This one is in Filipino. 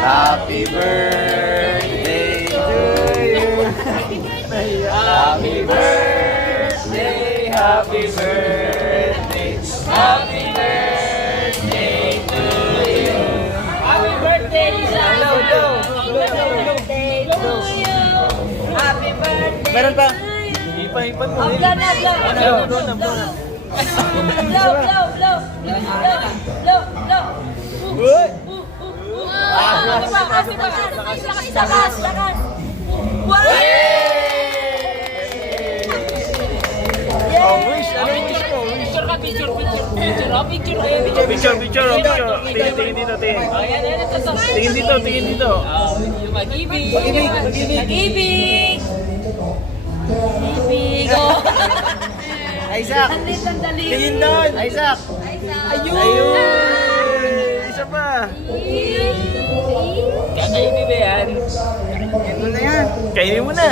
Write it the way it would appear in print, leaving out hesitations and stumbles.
Happy birthday to you. Happy birthday, happy birthday, happy birthday to you. Happy birthday, Hello, hello. birthday to you. Happy birthday. Meron pa? Ipan mo. Blow, blow, blow, blow. Uy! Lakas, lakas. Wow! Oh, wish! Ano yung wish mo? Wish! Picture ka, picture. Picture. Tingin dito, tingin. Tingin dito. Pag-ibig. Pag-ibig. Oh. Isaac! Sandali. Tingin doon! Isaac! Ayun! Isa pa! Kakainin na yan. Kainin mo na yan! Kainin mo na!